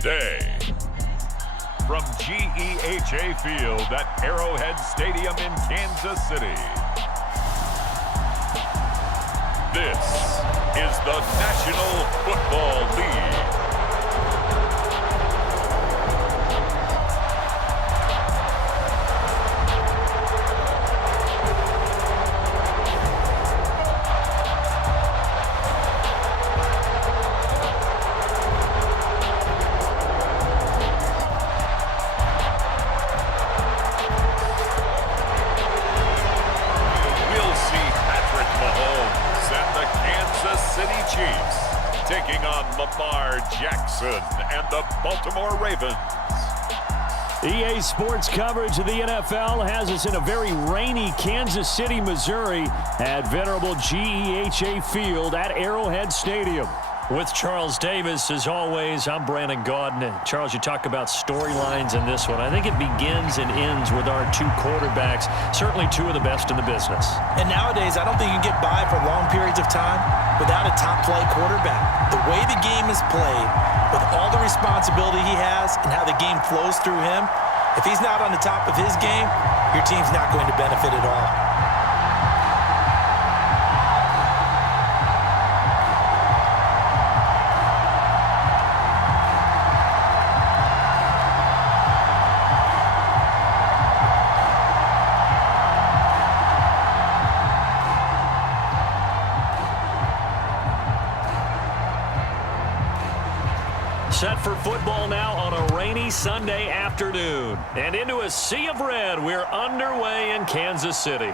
Today, from GEHA Field at Arrowhead Stadium in Kansas City, this is the National Football League. Taking on Lamar Jackson and the Baltimore Ravens. EA Sports coverage of the NFL has us in a very rainy Kansas City, Missouri at venerable GEHA Field at Arrowhead Stadium. With Charles Davis, as always, I'm Brandon Gaudin. Charles, you talk about storylines in this one. I think it begins and ends with our two quarterbacks, certainly two of the best in the business. And nowadays, I don't think you can get by for long periods of time without a top-flight quarterback. The way the game is played, with all the responsibility he has and how the game flows through him, if he's not on the top of his game, your team's not going to benefit at all. Set for football now on a rainy Sunday afternoon. And into a sea of red, we're underway in Kansas City.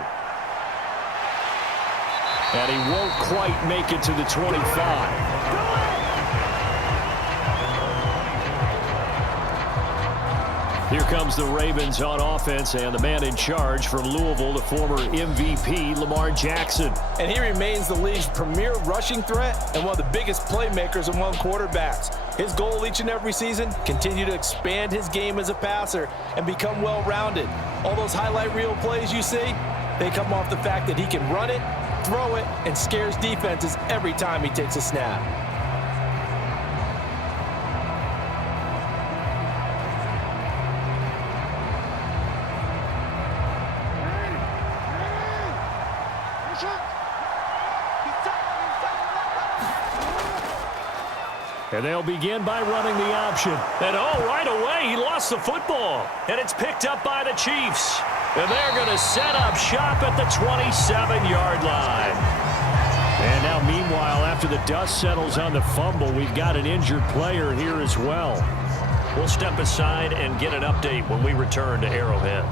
And he won't quite make it to the 25. Here comes the Ravens on offense, and the man in charge from Louisville, the former MVP, Lamar Jackson. And he remains the league's premier rushing threat and one of the biggest playmakers among quarterbacks. His goal each and every season, continue to expand his game as a passer and become well-rounded. All those highlight reel plays you see, they come off the fact that he can run it, throw it, and scares defenses every time he takes a snap. And they'll begin by running the option. And right away, he lost the football. And it's picked up by the Chiefs. And they're going to set up shop at the 27-yard line. And now, meanwhile, after the dust settles on the fumble, we've got an injured player here as well. We'll step aside and get an update when we return to Arrowhead.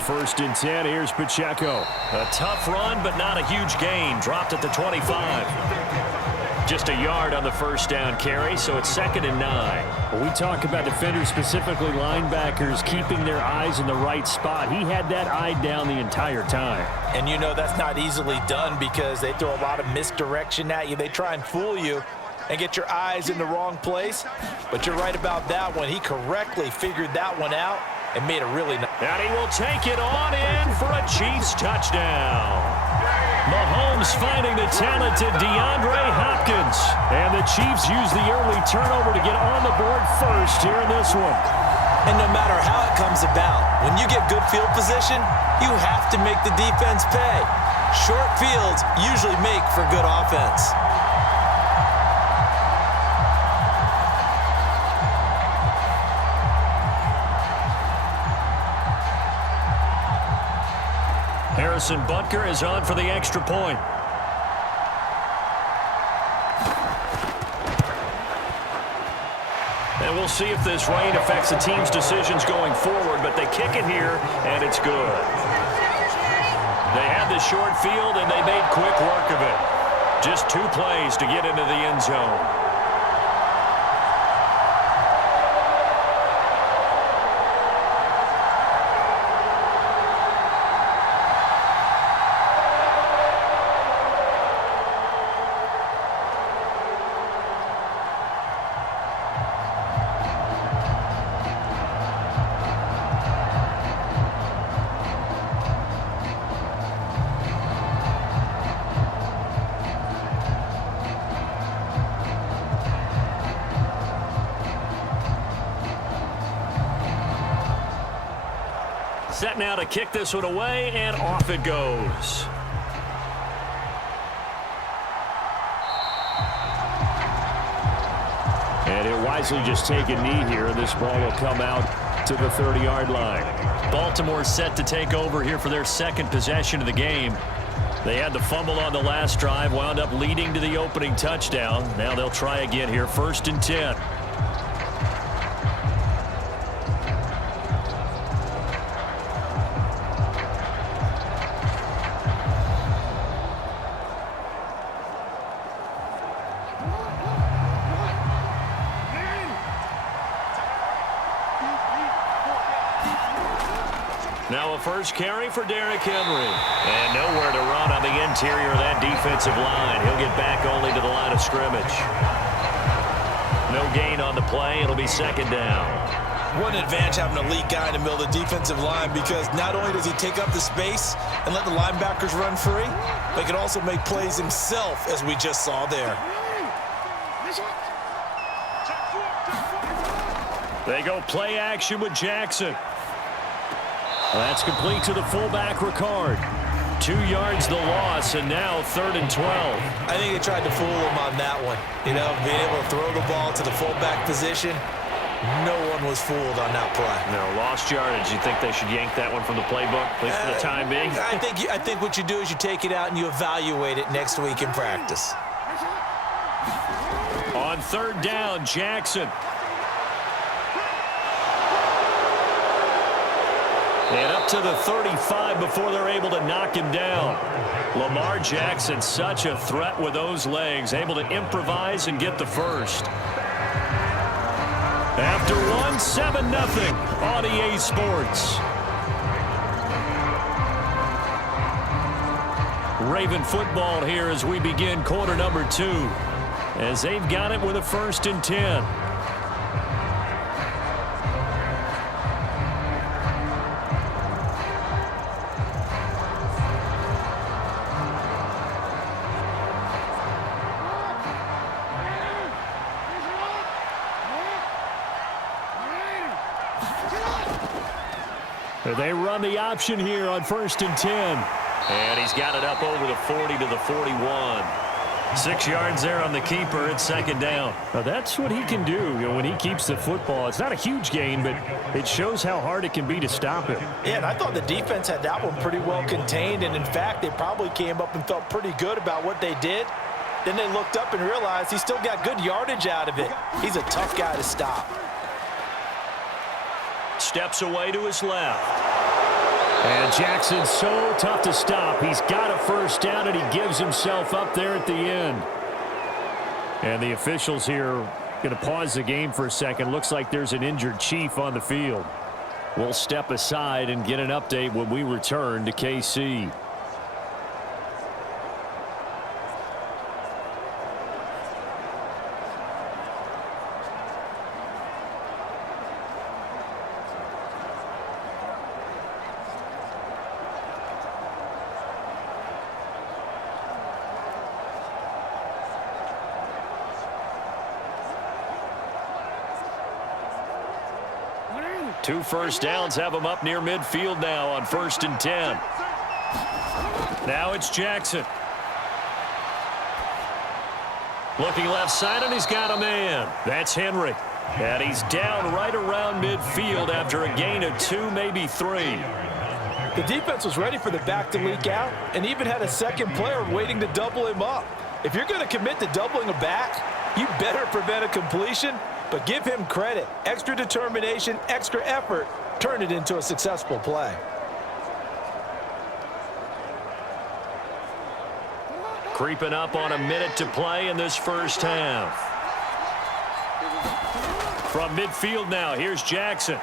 First and 10, here's Pacheco. A tough run, but not a huge gain. Dropped at the 25. Just a yard on the first down carry, so it's 2nd and 9. When we talk about defenders, specifically linebackers, keeping their eyes in the right spot, he had that eye down the entire time. And you know that's not easily done because they throw a lot of misdirection at you. They try and fool you and get your eyes in the wrong place. But you're right about that one. He correctly figured that one out and made a really nice. And he will take it on in for a Chiefs touchdown. Mahomes finding the talented DeAndre Hopkins. And the Chiefs use the early turnover to get on the board first here in this one. And no matter how it comes about, when you get good field position, you have to make the defense pay. Short fields usually make for good offense. Harrison Butker is on for the extra point. And we'll see if this rain affects the team's decisions going forward, but they kick it here, and it's good. They had the short field, and they made quick work of it. Just 2 plays to get into the end zone. set now to kick this one away, and off it goes. And he'll wisely just take a knee here, and this ball will come out to the 30-yard line. Baltimore set to take over here for their second possession of the game. They had the fumble on the last drive, wound up leading to the opening touchdown. Now they'll try again here, 1st and 10. Now a first carry for Derrick Henry. And nowhere to run on the interior of that defensive line. He'll get back only to the line of scrimmage. No gain on the play. It'll be 2nd down. What an advantage having an elite guy in the middle of the defensive line, because not only does he take up the space and let the linebackers run free, but he can also make plays himself, as we just saw there. They go play action with Jackson. That's complete to the fullback, Ricard. 2 yards the loss, and now 3rd and 12. I think they tried to fool him on that one. You know, being able to throw the ball to the fullback position, no one was fooled on that play. No, lost yardage. You think they should yank that one from the playbook, at least for the time being? I think what you do is you take it out and you evaluate it next week in practice. On 3rd down, Jackson. And up to the 35 before they're able to knock him down. Lamar Jackson, such a threat with those legs, able to improvise and get the first. After one, 7-0 on EA Sports. Raven football here as we begin quarter number 2. As they've got it with a 1st and 10. They run the option here on 1st and 10. And he's got it up over the 40 to the 41. 6 yards there on the keeper. It's 2nd down. Now that's what he can do, when he keeps the football. It's not a huge gain, but it shows how hard it can be to stop him. Yeah, and I thought the defense had that one pretty well contained. And, in fact, they probably came up and felt pretty good about what they did. Then they looked up and realized he still got good yardage out of it. He's a tough guy to stop. Steps away to his left. And Jackson's so tough to stop. He's got a 1st down, and he gives himself up there at the end. And the officials here going to pause the game for a second. Looks like there's an injured Chief on the field. We'll step aside and get an update when we return to KC. Two 1st downs have him up near midfield now on 1st and 10. Now it's Jackson. Looking left side, and he's got a man. That's Henry. And he's down right around midfield after a gain of 2, maybe 3. The defense was ready for the back to leak out and even had a second player waiting to double him up. If you're going to commit to doubling a back, you better prevent a completion. But give him credit. Extra determination, extra effort, turn it into a successful play. Creeping up on a minute to play in this 1st half. From midfield now, here's Jackson.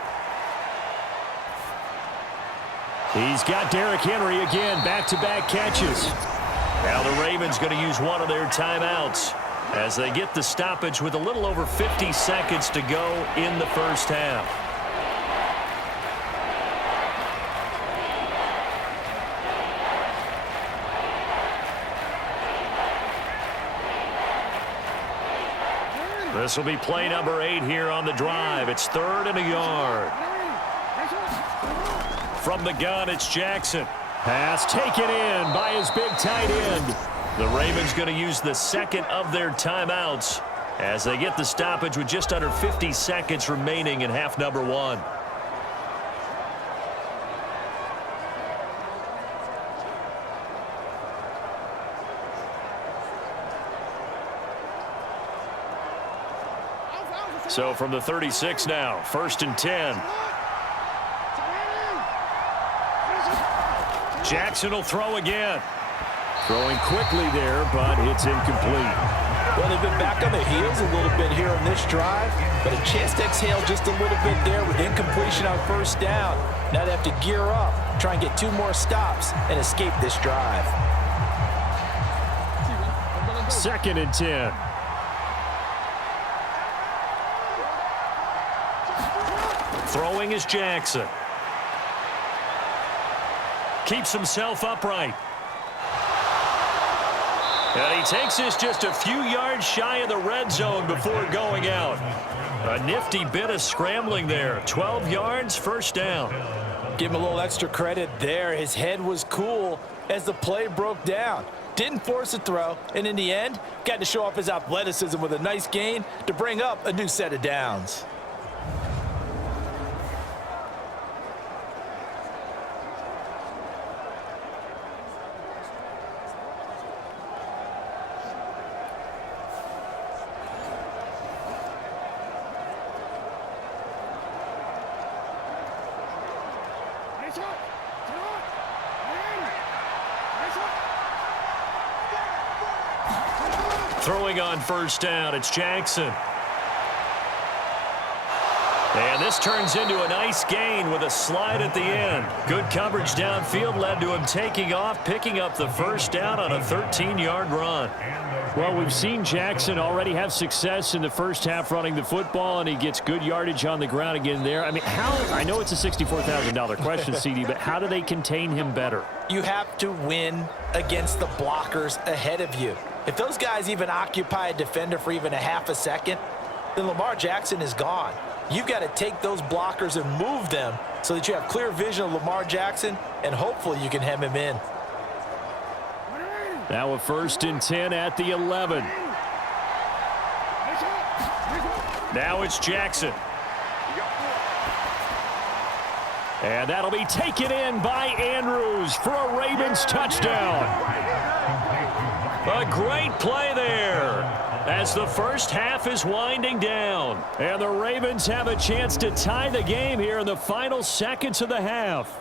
He's got Derrick Henry again, back-to-back catches. Now the Ravens going to use one of their timeouts as they get the stoppage with a little over 50 seconds to go in the 1st half. This will be play number 8 here on the drive. It's 3rd and a yard. From the gun, it's Jackson. Pass taken in by his big tight end. The Ravens going to use the second of their timeouts as they get the stoppage with just under 50 seconds remaining in half number one. So from the 36 now, 1st and 10. Jackson will throw again. Throwing quickly there, but it's incomplete. Well, they've been back on their heels a little bit here on this drive, but a chance to exhale just a little bit there with incompletion on 1st down. Now they have to gear up, try and get 2 more stops, and escape this drive. 2nd and 10. Throwing is Jackson. Keeps himself upright. And he takes this just a few yards shy of the red zone before going out. A nifty bit of scrambling there. 12 yards, 1st down. Give him a little extra credit there. His head was cool as the play broke down. Didn't force a throw, and in the end, got to show off his athleticism with a nice gain to bring up a new set of downs. Throwing on 1st down, it's Jackson. And this turns into a nice gain with a slide at the end. Good coverage downfield led to him taking off, picking up the 1st down on a 13-yard run. Well, we've seen Jackson already have success in the 1st half running the football, and he gets good yardage on the ground again there. I mean, I know it's a $64,000 question, CD, but how do they contain him better? You have to win against the blockers ahead of you. If those guys even occupy a defender for even a half a second, then Lamar Jackson is gone. You've got to take those blockers and move them so that you have clear vision of Lamar Jackson, and hopefully you can hem him in. Now a 1st and 10 at the 11. Now it's Jackson. And that'll be taken in by Andrews for a Ravens touchdown. A great play there as the 1st half is winding down. And the Ravens have a chance to tie the game here in the final seconds of the half.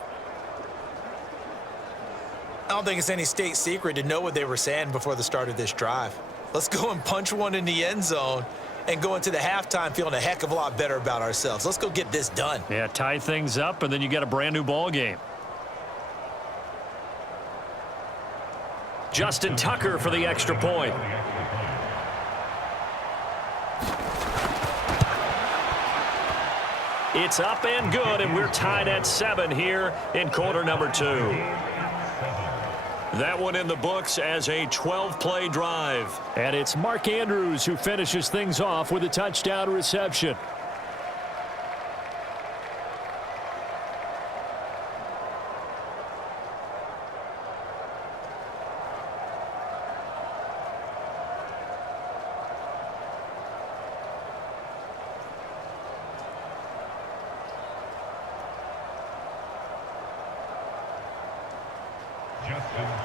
I don't think it's any state secret to know what they were saying before the start of this drive. Let's go and punch one in the end zone and go into the halftime feeling a heck of a lot better about ourselves. Let's go get this done. Yeah, tie things up, and then you got a brand new ball game. Justin Tucker for the extra point. It's up and good, and we're tied at 7 here in quarter number 2. That one in the books as a 12-play drive. And it's Mark Andrews who finishes things off with a touchdown reception.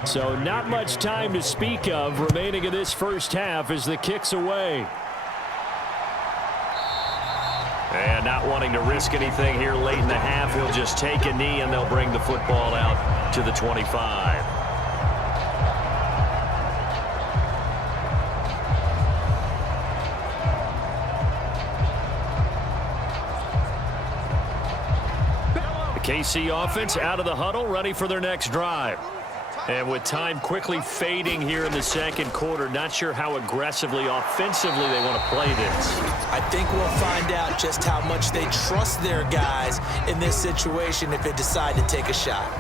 So not much time to speak of remaining in this 1st half as the kick's away. And not wanting to risk anything here late in the half, he'll just take a knee and they'll bring the football out to the 25. The KC offense out of the huddle, ready for their next drive. And with time quickly fading here in the 2nd quarter, not sure how aggressively, offensively they want to play this. I think we'll find out just how much they trust their guys in this situation if they decide to take a shot.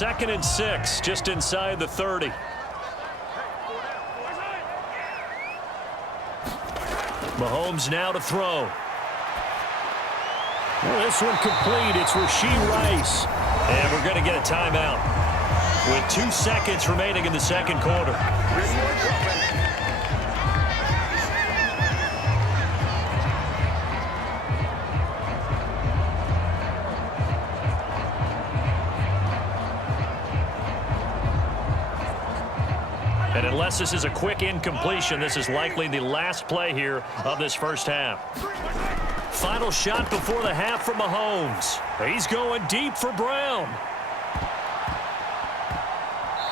2nd and 6, just inside the 30. Mahomes now to throw. Well, this one complete. It's Rashee Rice. And we're going to get a timeout with 2 seconds remaining in the second quarter. And unless this is a quick incompletion, this is likely the last play here of this first half. Final shot before the half from Mahomes. He's going deep for Brown.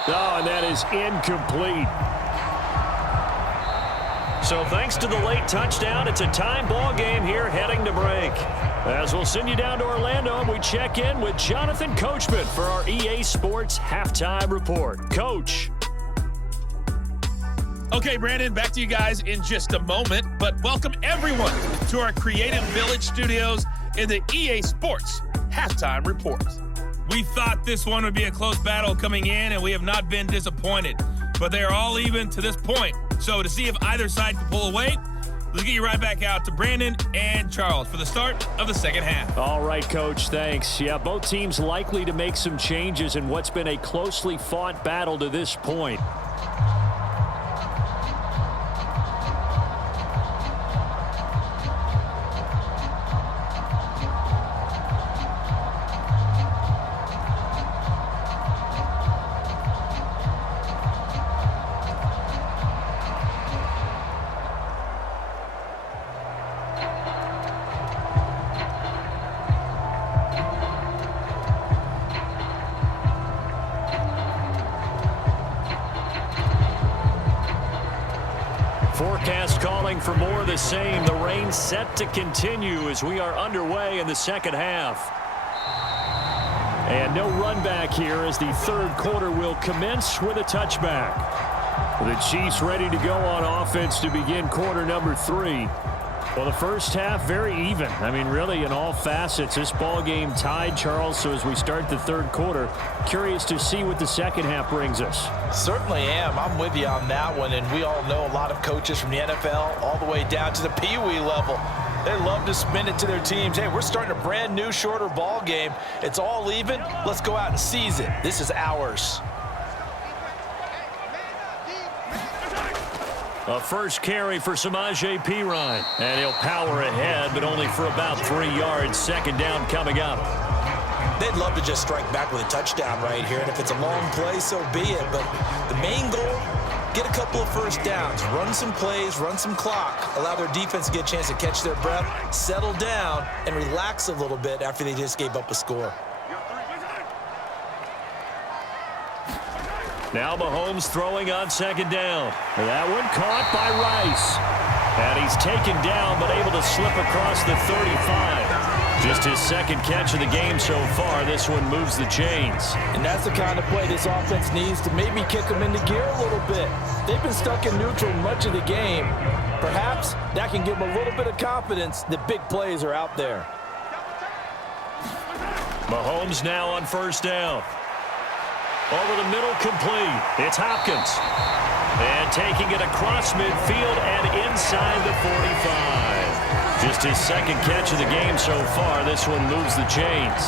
Oh, and that is incomplete. So thanks to the late touchdown, it's a time ball game here heading to break. As we'll send you down to Orlando, and we check in with Jonathan Coachman for our EA Sports Halftime Report. Coach. Okay, Brandon, back to you guys in just a moment, but welcome everyone to our Creative Village studios in the EA Sports Halftime Report. We thought this one would be a close battle coming in, and we have not been disappointed, but they are all even to this point. So to see if either side can pull away, let's get you right back out to Brandon and Charles for the start of the second half. All right, Coach, thanks. Yeah, both teams likely to make some changes in what's been a closely fought battle to this point. Forecast calling for more of the same. The rain set to continue as we are underway in the second half. And no run back here as the third quarter will commence with a touchback. The Chiefs ready to go on offense to begin quarter number 3. Well, the first half, very even. I mean, really, in all facets, this ball game tied, Charles. So as we start the third quarter, curious to see what the second half brings us. Certainly am. I'm with you on that one, and we all know a lot of coaches from the NFL all the way down to the Pee-wee level. They love to spin it to their teams. Hey, we're starting a brand new, shorter ball game. It's all even. Let's go out and seize it. This is ours. A first carry for Samaje Perine. And he'll power ahead, but only for about 3 yards. Second down coming up. They'd love to just strike back with a touchdown right here, and if it's a long play, so be it. But the main goal, get a couple of first downs, run some plays, run some clock, allow their defense to get a chance to catch their breath, settle down, and relax a little bit after they just gave up a score. Now Mahomes throwing on second down. That one caught by Rice. And he's taken down, but able to slip across the 35. Just his second catch of the game so far. This one moves the chains. And that's the kind of play this offense needs to maybe kick them into gear a little bit. They've been stuck in neutral much of the game. Perhaps that can give them a little bit of confidence that big plays are out there. Mahomes now on first down. Over the middle, complete. It's Hopkins. And taking it across midfield and inside the 45. Just his second catch of the game so far. This one moves the chains.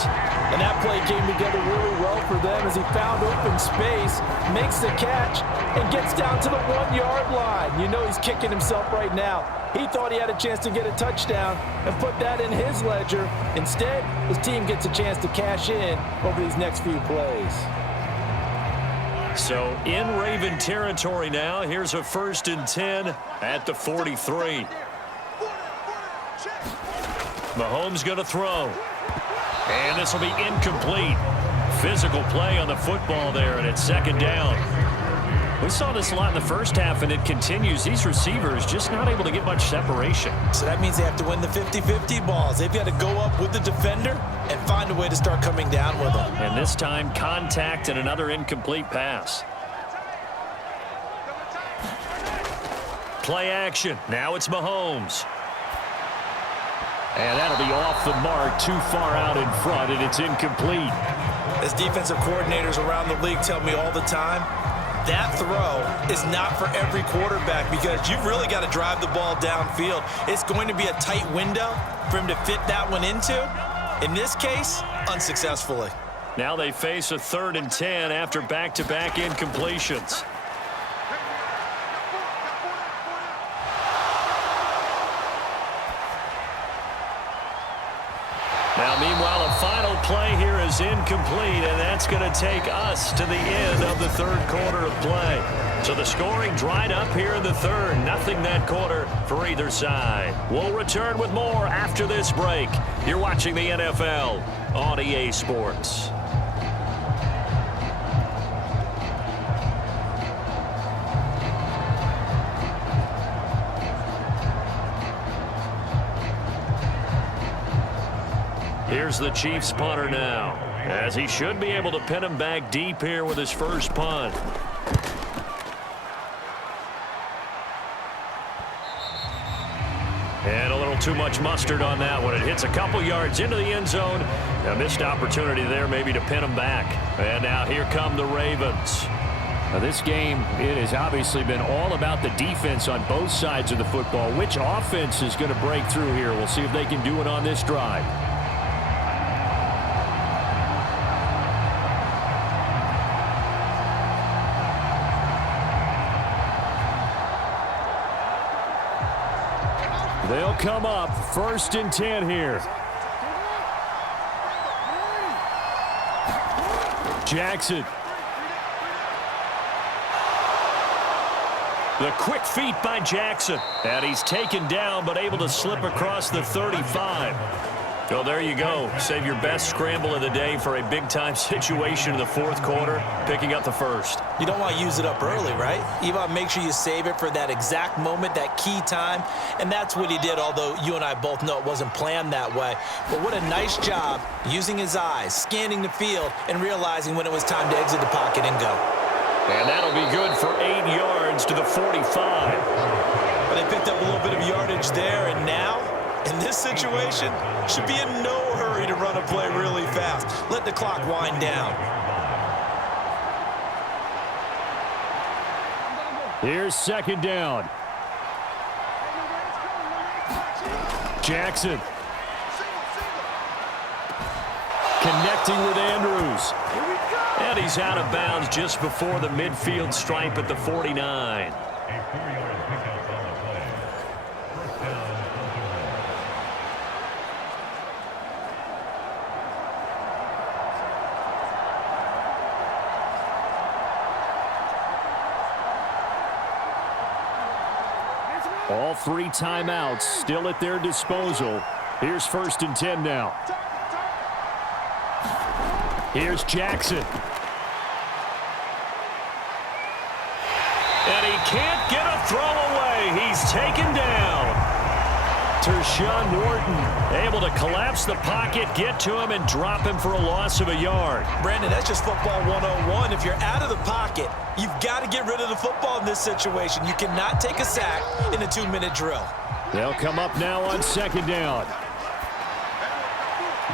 And that play came together really well for them as he found open space, makes the catch, and gets down to the 1-yard line. You know he's kicking himself right now. He thought he had a chance to get a touchdown and put that in his ledger. Instead, his team gets a chance to cash in over these next few plays. So in Raven territory now. Here's a 1st and 10 at the 43. Mahomes going to throw. And this will be incomplete. Physical play on the football there, and it's second down. We saw this a lot in the first half, and it continues. These receivers just not able to get much separation. So that means they have to win the 50-50 balls. They've got to go up with the defender and find a way to start coming down with them. And this time, contact and another incomplete pass. Play action. Now it's Mahomes. And that'll be off the mark, too far out in front, and it's incomplete. As defensive coordinators around the league tell me all the time, that throw is not for every quarterback because you've really got to drive the ball downfield. It's going to be a tight window for him to fit that one into. In this case, unsuccessfully. Now they face a 3rd and 10 after back-to-back incompletions. Now, meanwhile, a final play here is incomplete, and that's going to take us to the end of the 3rd quarter of play. So the scoring dried up here in the 3rd. Nothing that quarter for either side. We'll return with more after this break. You're watching the NFL on EA Sports. Here's the Chiefs punter now, as he should be able to pin him back deep here with his first punt. And a little too much mustard on that one. It hits a couple yards into the end zone. A missed opportunity there maybe to pin him back. And now here come the Ravens. Now this game, it has obviously been all about the defense on both sides of the football. Which offense is going to break through here? We'll see if they can do it on this drive. They'll come up 1st and 10 here. Jackson. The quick feet by Jackson. And he's taken down but able to slip across the 35. So there you go. Save your best scramble of the day for a big-time situation in the 4th quarter, picking up the 1st. You don't want to use it up early, right? You want to make sure you save it for that exact moment, that key time. And that's what he did, although you and I both know it wasn't planned that way. But what a nice job using his eyes, scanning the field, and realizing when it was time to exit the pocket and go. And that'll be good for 8 yards to the 45. But they picked up a little bit of yardage there, and now, in this situation, should be in no hurry to run a play really fast. Let the clock wind down. Here's 2nd down. Jackson. Connecting with Andrews. And he's out of bounds just before the midfield stripe at the 49. All 3 timeouts still at their disposal. Here's 1st and 10 now. Here's Jackson. And he can't get a throw away. He's taken down. Tershawn Wharton able to collapse the pocket, get to him, and drop him for a loss of a yard. Brandon, that's just football 101. If you're out of the pocket, you've got to get rid of the football in this situation. You cannot take a sack in a 2-minute drill. They'll come up now on 2nd down.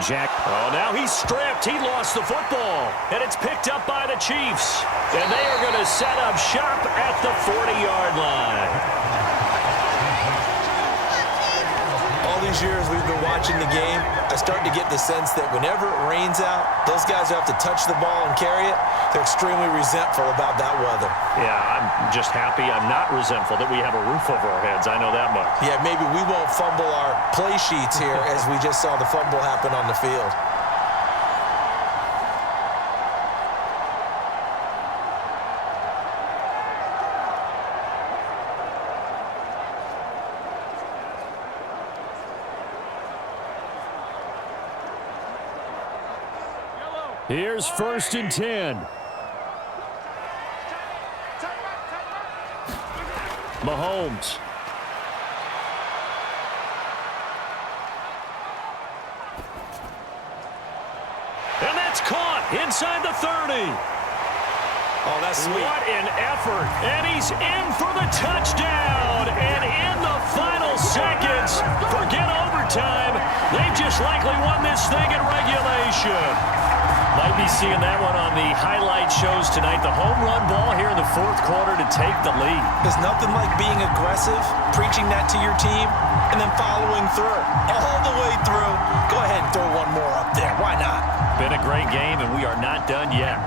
Jack. Oh, now he's stripped. He lost the football. And it's picked up by the Chiefs. And they are going to set up shop at the 40-yard line. All these years we've been watching the game, I start to get the sense that whenever it rains out, those guys who have to touch the ball and carry it, they're extremely resentful about that weather. Yeah, I'm just happy I'm not resentful that we have a roof over our heads. I know that much. Yeah, maybe we won't fumble our play sheets here as we just saw the fumble happen on the field. Here's 1st and 10. Mahomes. And that's caught inside the 30. Oh, that's sweet. What an effort. And he's in for the touchdown. And in the final seconds, forget overtime. overtime. They've just likely won this thing in regulation. Might be seeing that one on the highlight shows tonight. The home run ball here in the fourth quarter to take the lead. There's nothing like being aggressive, preaching that to your team, and then following through. All the way through. Go ahead and throw one more up there. Why not? Been a great game, and we are not done yet.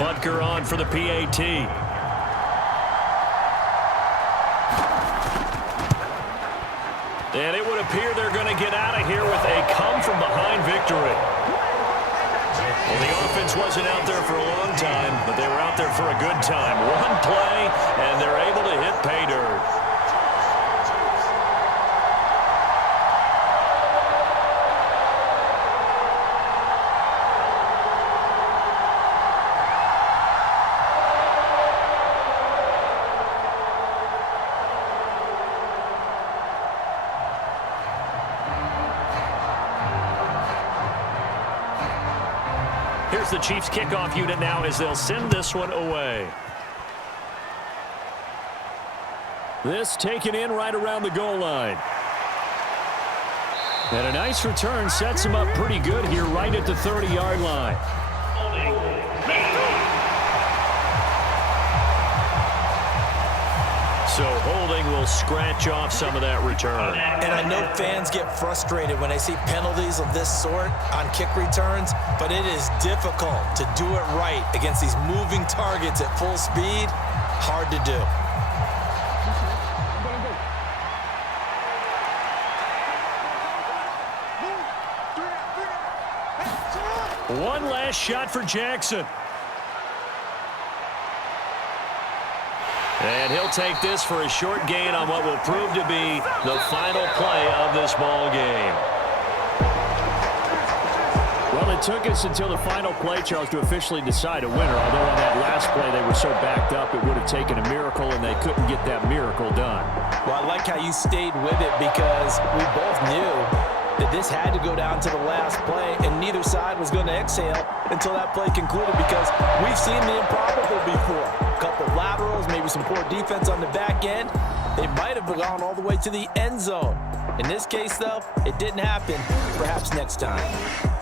Butker on for the PAT. And it would appear they're going to get out of here with a come-from-behind victory. Well, the offense wasn't out there for a long time, but they were out there for a good time. One play, and they're able to hit pay dirt. Here's the Chiefs kickoff unit now as they'll send this one away. This taken in right around the goal line. And a nice return sets him up pretty good here right at the 30-yard line. So holding will scratch off some of that return. And I know fans get frustrated when they see penalties of this sort on kick returns, but it is difficult to do it right against these moving targets at full speed. Hard to do. One last shot for Jackson. And he'll take this for a short gain on what will prove to be the final play of this ball game. Well, it took us until the final play, Charles, to officially decide a winner. Although on that last play they were so backed up, it would have taken a miracle, and they couldn't get that miracle done. Well, I like how you stayed with it because we both knew that this had to go down to the last play, and neither side was going to exhale until that play concluded because we've seen the improbable before. A couple laterals, maybe some poor defense on the back end. They might have gone all the way to the end zone. In this case, though, it didn't happen. Perhaps next time.